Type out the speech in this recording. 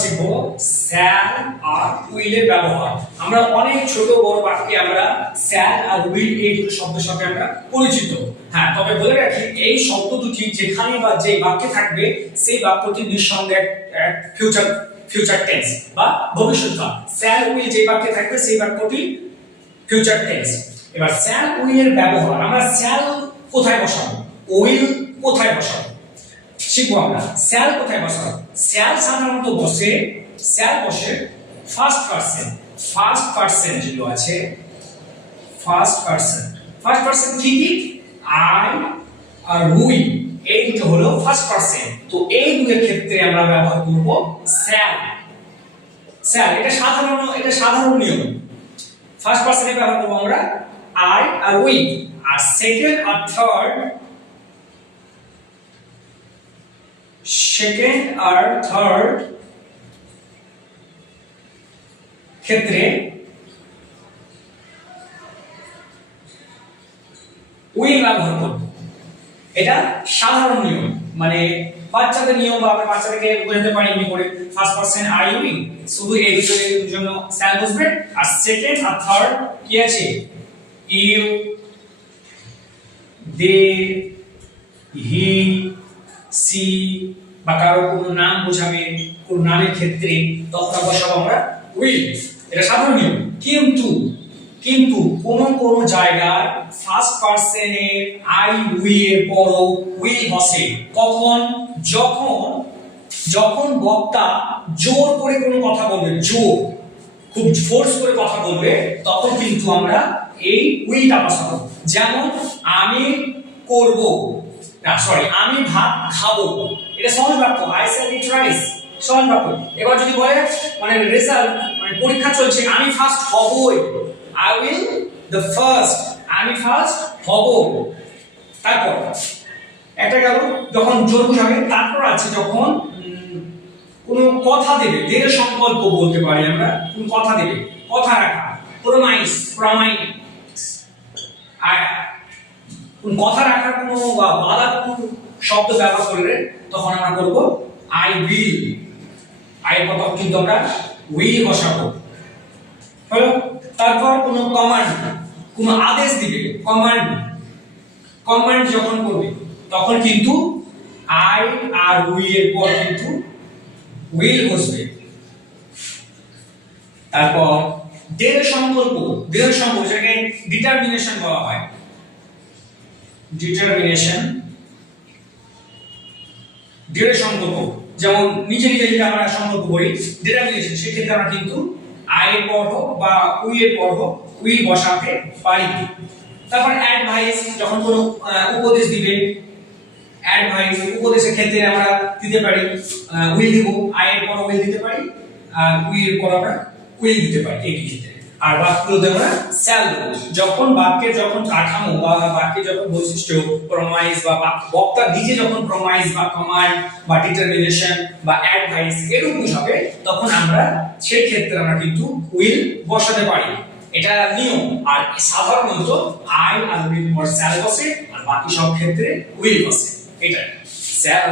শিখবো স্যাল আর উইলের ব্যবহার। আমরা অনেক ছোট বড় বাক্যে আমরা স্যাল আর উইল এই দুটো শব্দের সাথে আমরা পরিচিত। হ্যাঁ, তবে বলে রাখি এই শব্দ দুটি যেখানে বা যে বাক্যে থাকবে সেই বাক্যটি নিঃসন্দেহে ফিউচার টেন্স বা ভবিষ্যৎকাল। স্যাল উইল যে বাক্যে থাকবে সেই বাক্যটি ফিউচার টেন্স। এবার স্যাল উইলের ব্যবহার, আমরা স্যাল কোথায় বসাবো, উইল কোথায় বসাবো শিখবো আমরা। স্যাল কোথায় বসাবো? স্যাল সাধারণত বসে ফার্স্ট পারসন যেগুলো আছে, ফার্স্ট পারসন কি আই আর উই, এই দুটো হলো ফার্স্ট পারসন। তো এই দুটোর ক্ষেত্রে আমরা ব্যবহার করব স্যাল। এটা সাধারণ নিয়ম। ফার্স্ট পারসনে ব্যবহার করব আমরা আই আর উই, আর সেকেন্ড আর থার্ড ক্ষেত্রে উইল ব্যবহার করব। এটা সাধারণ নিয়ম, মানে বাচ্চাদের নিয়ম, বা আমরা বাচ্চাদেরকে বোঝাতে পারি এমনি করে। ফার্স্ট পারসন আই উই, শুধু এই দুটোর জন্য স্যাল বসবে, আর সেকেন্ড আর থার্ড কি আছে ইউ, দে, হি, সি, বা কারো কোনো নাম বোঝাবে, কোন নামের ক্ষেত্রে তখন বসাবো আমরা উইল। এটা সাধারণ নিয়ম। কিন্তু কোন জায়গায় ফার্স্ট পারসনে আই উই এর পর উইল বসে। কখন? যখন বক্তা জোর করে কোনো কথা বলবে, খুব ফোর্স করে কথা বলবে, তখন কিন্তু আমরা এই উইলটা বসাবো। যেমন আমি করব, আমি ভাত খাবো, এটা সহজ বাক্য। আই শ্যাল ইট রাইস, সহজ বাক্য। এবার যদি বলে মানে রেজাল্ট, মানে পরীক্ষা চলছে, আমি ফার্স্ট হবই, আই উইল দ্য ফার্স্ট, আমি ফার্স্ট হব। তারপর একটা গেল যখন জোর বোঝাবে। তারপর আছে যখন কোন কথা দেবে, দৃঢ় সংকল্প বলতে পারি আমরা, কোন কথা দেবে, কথা রাখা, প্রমাইস, আর কথা রাখার কোনো বা বাধা কোন শব্দ ব্যবহার করলে তখন আমরা করব আই উইল। আই এর কথা কিন্তু আমরা উইল বসাবো, হলো। তারপর কোন কমান্ড, কোন আদেশ দিবে, কমান্ড যখন করবে তখন কিন্তু আই আর উই এর পর কিন্তু উইল বসবে। তারপর দৃঢ় সংকল্প যেটাকে ডিটারমিনেশন বলা হয়, দৃঢ় সংকল্প। যেমন নিজে যদি আমরা সংকল্প করি, ডিটারমিনেশন, সেক্ষেত্রে আমরা কিন্তু আই এর পর হোক বা উই এর পর হোক উইল বসাতে পারি। তারপর অ্যাডভাইস, যখন কোনো উপদেশ দিবে, উপদেশের ক্ষেত্রে আমরা দিতে পারি উইল দিব, আই এর পর উইল দিতে পারি, আর উই এর পর আমরা উইল দিতে পারি এই ক্ষেত্রে। আর বাক্যগুলোতে আমরা শ্যাল দেব যখন বাক্যের কাঠামো বা বাক্যের যখন বৈশিষ্ট্য, প্রমাইস বা বক্তা নিজে যখন প্রমাইস বা কমান্ড বা ডিটারমিনেশন বা অ্যাডভাইস এরকম বুঝাবে, তখন আমরা সেই ক্ষেত্রে আমরা কিন্তু উইল বসাতে পারি। এটা নিয়ম। আর সাধারণত আই আর উইল পর শ্যাল বসে, আর বাকি সব ক্ষেত্রে উইল বসে। এটা শ্যাল